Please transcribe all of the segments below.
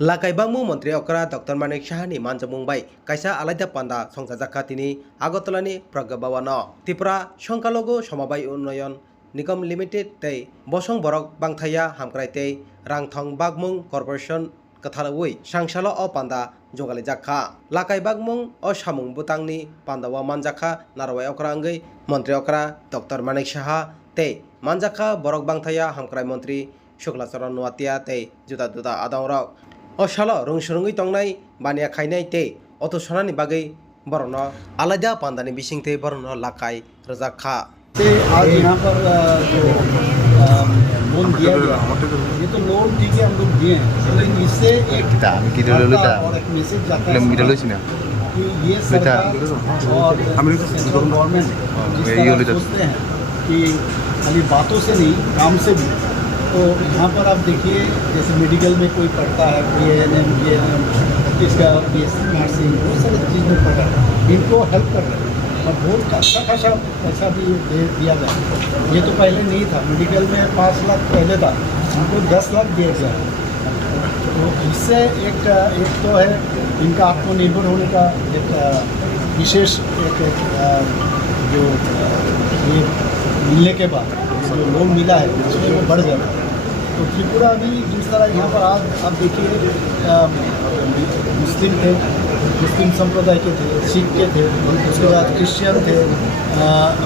लाकाइबांगमु मंत्री अकरा डॉक्टर मानिक साहानि मानजामुंबाई कायसा आलादा पान्दा संसाजाखा तिनि आगरतलानि प्रगबावन त्रिपुरा संकालगु समबाय उन्नयन निगम लिमिटेड तै बसं बरक बांथाया हामक्राय तै रांथं बागमुं कॉर्पोरेशन कथालुई सांसाल अ पान्दा जगाले जाखा लाकाइबांगमुं अ सामुं बुतांनि पान्दावा मानजाखा नारवाय अकरा अंगै मंत्री अकरा डॉक्टर मानिक साहा तै मानजाखा बरक बांथाया हामक्राय मंत्री शुक्लाचरण नुवातिया तै जुदा जुदा आदावरक असाल रंसुरंगै तंनाय बानिया खायनाय ते अतो सनानि बागै बरनो आलादा पान्दानि बिसिंते बरनो लाकाय रजाखा से आज यहाँ पर जो लोन दिया गया ये तो लोन ठीक है हम लोग दिए हैं, लेकिन इससे एक और एक मैसेज जाता है कि ये सरकार और गवर्नमेंट जिस तरह सोचते हैं कि खाली बातों से नहीं काम से भी। तो यहाँ पर आप देखिए जैसे मेडिकल में कोई पढ़ता है, कोई ANM, इसका BSc नर्सिंग बहुत सारी चीज़ में पढ़ रहा है, इनको हेल्प कर रहे हैं और बहुत अच्छा खासा पैसा भी दिया जाए। ये तो पहले नहीं था, मेडिकल में 5 लाख पहले था, हमको 10 लाख दिया गया। तो इससे एक तो है इनका आत्मनिर्भर होने का एक विशेष एक जो ये मिलने के बाद जो लोन मिला है उसमें वो बढ़ जाता है। तो त्रिपुरा भी जिस तरह यहाँ पर आज आप देखिए मुस्लिम थे, मुस्लिम संप्रदाय के थे, सिख के थे, उसके बाद क्रिश्चियन थे,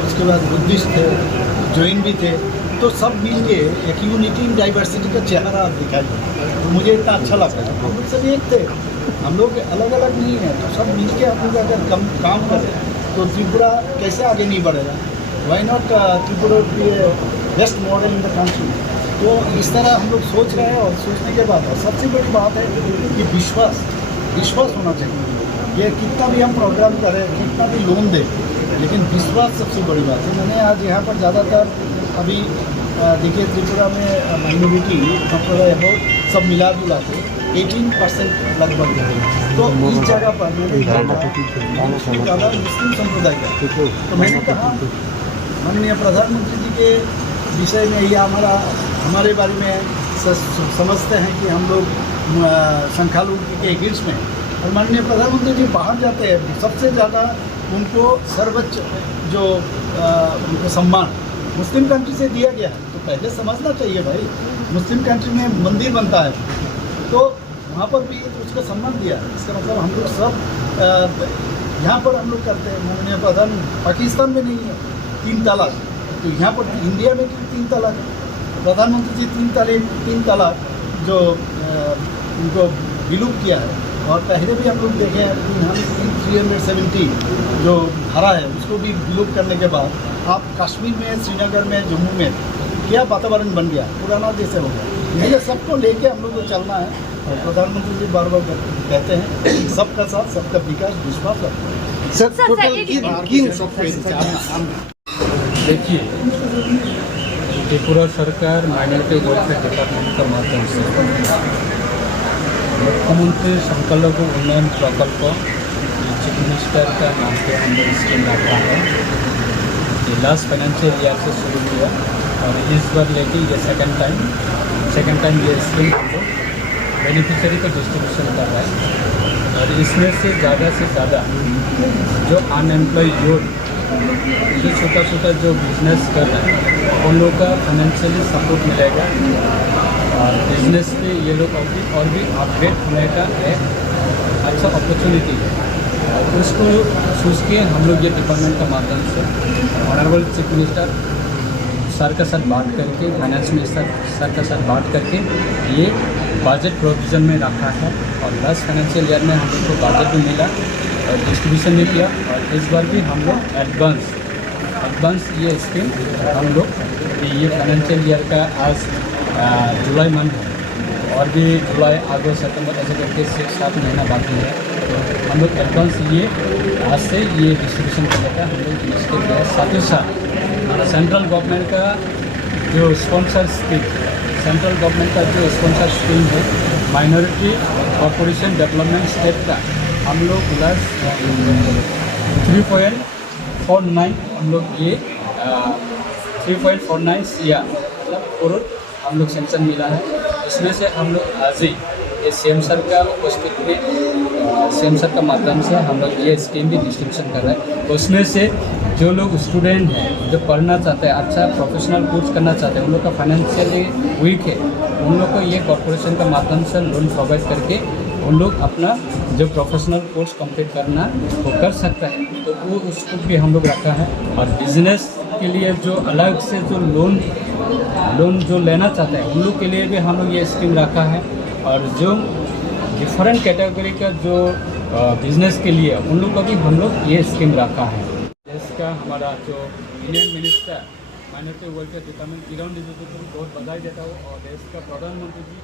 उसके बाद बुद्धिस्ट थे, जैन भी थे। तो सब मिल के एक यूनिटी इन डाइवर्सिटी का चेहरा दिखाई। तो मुझे इतना अच्छा लगता है। हम लोग सब एक थे, हम लोग अलग अलग नहीं हैं। तो सब मिल के हम लोग अगर काम करें तो त्रिपुरा कैसे आगे नहीं बढ़ेगा। Why not Tripura be best model in the country. तो इस तरह हम लोग सोच रहे हैं और सोचने के बाद और सबसे बड़ी बात है कि विश्वास होना चाहिए। ये कितना भी हम प्रोग्राम करें, कितना भी लोन दें, लेकिन विश्वास सबसे बड़ी बात है। मैंने आज यहाँ पर ज़्यादातर अभी देखिए त्रिपुरा में माइनॉरिटी संप्रदाय बहुत सब मिला जुला के 18% लगभग है। तो इस जगह पर मैंने ज़्यादा मुस्लिम संप्रदाय का। तो मैंने कहा माननीय प्रधानमंत्री जी के विषय में ये हमारे बारे में समझते हैं कि हम लोग संख्यालु के अगेंस्ट में। और माननीय प्रधानमंत्री जी बाहर जाते हैं, सबसे ज़्यादा उनको सर्वोच्च जो उनको सम्मान मुस्लिम कंट्री से दिया गया है। तो पहले समझना चाहिए भाई, मुस्लिम कंट्री में मंदिर बनता है तो वहाँ पर भी तो उसका सम्मान दिया है। इसका मतलब हम लोग सब यहाँ पर हम लोग करते हैं। माननीय प्रधान पाकिस्तान में नहीं है 3 तलाक, तो यहाँ पर इंडिया में 3 तलाक है। प्रधानमंत्री जी 3 तलाक जो उनको विलुप्त किया है। और पहले भी हम लोग देखे हैं 370 जो धारा है उसको भी विलुप्त करने के बाद आप कश्मीर में, श्रीनगर में, जम्मू में क्या वातावरण बन गया, पुराना जैसे हो गया। ये सबको लेके हम लोग को चलना है। और प्रधानमंत्री जी बार बार कहते हैं सबका साथ सबका विकास विश्वास रखते हैं। देखिए त्रिपुरा सरकार माइनॉरिटी वेलफेयर डिपार्टमेंट के माध्यम से मुख्यमंत्री संकल्प उन्नयन प्रकल्प चीफ मिनिस्टर का नाम पे हम लोग स्कीम रखा है। ये लास्ट फाइनेंशियल ईयर से शुरू हुआ और इस बार लेके ये सेकंड टाइम ये स्कीम हम लोग बेनिफिशियरी को डिस्ट्रीब्यूशन कर रहा है। और इसमें से ज़्यादा जो अनएम्प्लॉय यूथ जो छोटा जो बिजनेस कर रहे हैं उन लोगों का फाइनेंशियली सपोर्ट मिलेगा और बिजनेस पे ये लोग और भी अपग्रेड होने का एक अच्छा अपॉर्चुनिटी है। उसको सोच के हम लोग ये डिपार्टमेंट के माध्यम से ऑनरेबल चीफ मिनिस्टर सर का साथ बात करके, फाइनेंस मिनिस्टर सर का साथ बात करके ये बजट प्रोविज़न में रखा है। और लास्ट फाइनेंशियल ईयर में हम लोग को बजट भी मिला और डिस्ट्रीब्यूशन भी किया। और इस बार भी हम लोग एडवांस ये स्कीम हम लोग ये फाइनेंशियल ईयर का आज जुलाई मंथ है और भी जुलाई, अगस्त, सितंबर ऐसे करके 6-7 महीना बाकी है। तो हम लोग एडवांस ये आज से ये डिस्ट्रीब्यूशन करने का हम लोग इसके लिए साथ ही साथ सेंट्रल गवर्नमेंट का जो स्पॉन्सर स्कीम है माइनॉरिटी कॉर्पोरेशन डेवलपमेंट स्टेट का हम लोग प्लस 3.49 हम लोग ये 3.49 CR मतलब करोड़ हम लोग सेंक्शन मिला है। इसमें से हम लोग आज ही ये सीएम सर का उपस्थित में सीएम सर का माध्यम से हम लोग ये स्कीम भी डिस्ट्रीब्यूशन कर रहे हैं। उसमें से जो लोग स्टूडेंट हैं जो पढ़ना चाहते हैं, अच्छा प्रोफेशनल कोर्स करना चाहते हैं, उन लोग का फाइनेंशियली वीक है, उन लोग को ये कॉर्पोरेशन का माध्यम से लोन प्रोवाइड करके उन लोग अपना जो प्रोफेशनल कोर्स कंप्लीट करना वो कर सकता है। तो वो उसको भी हम लोग रखा है। और बिजनेस के लिए जो अलग से जो लोन जो लेना चाहते हैं उन लोग के लिए भी हम लोग ये स्कीम रखा है। और जो डिफरेंट कैटेगरी का जो बिजनेस के लिए उन लोग का भी हम लोग ये स्कीम रखा है। देश का हमारा जो union minister minority welfare department Kiran Rijiju को बहुत बधाई देता हूँ, और देश का प्रधानमंत्री जी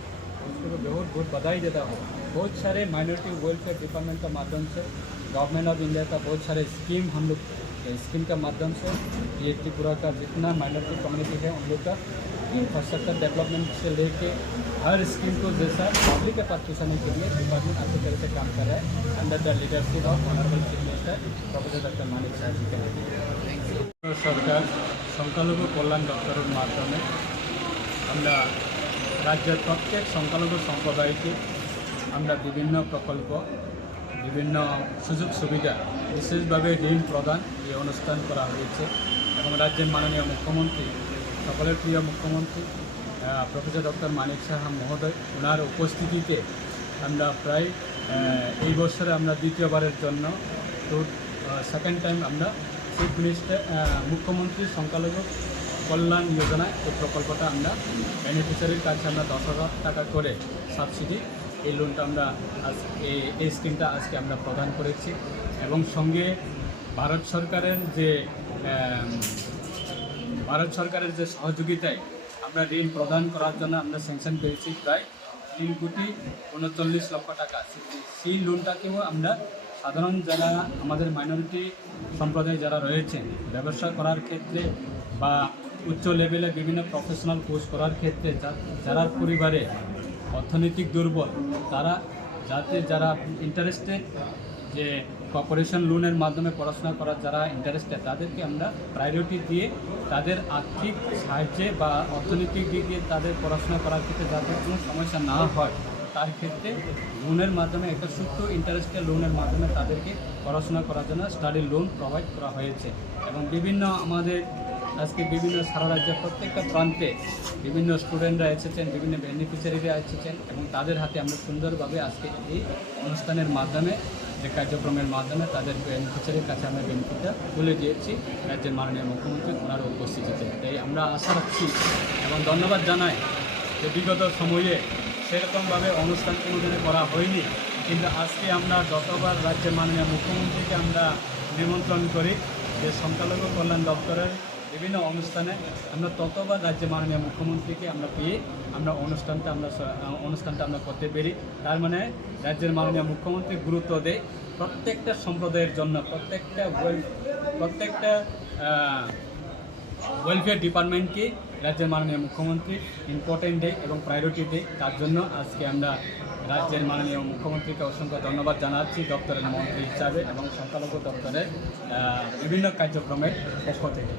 उसको बहुत बहुत बधाई देता हूँ। बहुत सारे माइनॉरिटी वेलफेयर डिपार्टमेंट का माध्यम से गवर्नमेंट ऑफ इंडिया का बहुत सारे स्कीम हम लोग स्कीम का माध्यम से ये त्रिपुरा का जितना माइनॉरिटी कम्युनिटी है उन लोग का इंफ्रास्ट्रक्चर डेवलपमेंट से लेके हर स्कीम को जैसा पब्लिक के पास पहुँचाने के लिए डिपार्टमेंट अच्छी तरह से काम कर रहा है under the leadership of honourable chief minister professor doctor Manik Saha ji के। सरकार संख्यालघु कल्याण दफ्तरेर माध्यमे আমরা রাজ্যের প্রত্যেক সংখ্যালঘু সম্প্রদায়কে আমরা বিভিন্ন প্রকল্প বিভিন্ন সুযোগ সুবিধা বিশেষভাবে ঋণ প্রদান এই অনুষ্ঠান করা হয়েছে এবং রাজ্যের মাননীয় মুখ্যমন্ত্রী সকলের প্রিয় মুখ্যমন্ত্রী প্রফেসর ডক্টর মানিক সাহা মহোদয় ওনার উপস্থিতিতে আমরা প্রায় এই বছরে আমরা দ্বিতীয়বারের জন্য তো সেকেন্ড টাইম আমরা চিফ মিনিস্টার মুখ্যমন্ত্রী সংখ্যালঘু কল্যাণ যোজনা এই প্রকল্পটা আমরা বেনিফিশিয়ারির কাছে আমরা 10,000 টাকা করে সাবসিডি এই লোনটা আমরা আজ এই স্কিমটা আজকে আমরা প্রদান করেছি এবং সঙ্গে ভারত সরকারের যে সহযোগিতায় আমরা ঋণ প্রদান করার জন্য আমরা স্যাংশন পেয়েছি প্রায় 3,39,00,000 টাকা। সেই লোনটাকেও আমরা সাধারণ যারা আমাদের মাইনরিটি সম্প্রদায় যারা রয়েছেন ব্যবসা করার ক্ষেত্রে বা উচ্চ লেভেলে বিভিন্ন প্রফেশনাল কোর্স করার ক্ষেত্রে যারা পরিবারে অর্থনৈতিক দুর্বল তারা যারা ইন্টারেস্টেড যে কর্পোরেশন লোনের মাধ্যমে পড়াশোনা করার যারা ইন্টারেস্টেড তাদেরকে আমরা প্রায়োরিটি দিয়ে তাদের আর্থিক সাহায্যে বা অর্থনৈতিক দিক দিয়ে তাদের পড়াশোনা করার ক্ষেত্রে যাদের কোনো সমস্যা না হয় তার ক্ষেত্রে লোনের মাধ্যমে একটা ছোট্ট ইন্টারেস্টের লোনের মাধ্যমে তাদেরকে পড়াশোনা করার জন্য স্টাডি লোন প্রোভাইড করা হয়েছে। এবং বিভিন্ন আমাদের আজকে বিভিন্ন সারা রাজ্যের প্রত্যেকটা প্রান্তে বিভিন্ন স্টুডেন্টরা এসেছেন, বিভিন্ন বেনিফিশিয়ারিরা এসেছেন এবং তাদের হাতে আমরা সুন্দরভাবে আজকে এই অনুষ্ঠানের মাধ্যমে যে কার্যক্রমের মাধ্যমে তাদের বেনিফিশিয়ারির কাছে আমরা বেনিফিটটা তুলে দিয়েছি রাজ্যের মাননীয় মুখ্যমন্ত্রী ওনার উপস্থিতিতে। তাই আমরা আশা রাখছি এবং ধন্যবাদ জানাই যে বিগত সময়ে সেরকমভাবে অনুষ্ঠান কোনোদিনে করা হয়নি, কিন্তু আজকে আমরা যতবার রাজ্যের মাননীয় মুখ্যমন্ত্রীকে আমরা নিমন্ত্রণ করি যে সংখ্যালঘু কল্যাণ দপ্তরের বিভিন্ন অনুষ্ঠানে আমরা ততবার রাজ্যের মাননীয় মুখ্যমন্ত্রীকে আমরা পেয়ে আমরা অনুষ্ঠানটা আমরা করতে পারি। তার মানে রাজ্যের মাননীয় মুখ্যমন্ত্রী গুরুত্ব দেয় প্রত্যেকটা সম্প্রদায়ের জন্য, প্রত্যেকটা ওয়েলফেয়ার ডিপার্টমেন্টকে রাজ্যের মাননীয় মুখ্যমন্ত্রী ইম্পর্টেন্ট দেয় এবং প্রায়োরিটি দেয়। তার জন্য আজকে আমরা রাজ্যের মাননীয় মুখ্যমন্ত্রীকে অসংখ্য ধন্যবাদ জানাচ্ছি দপ্তরের মন্ত্রী হিসাবে এবং সংখ্যালঘু দপ্তরের বিভিন্ন কার্যক্রমের পক্ষ থেকে।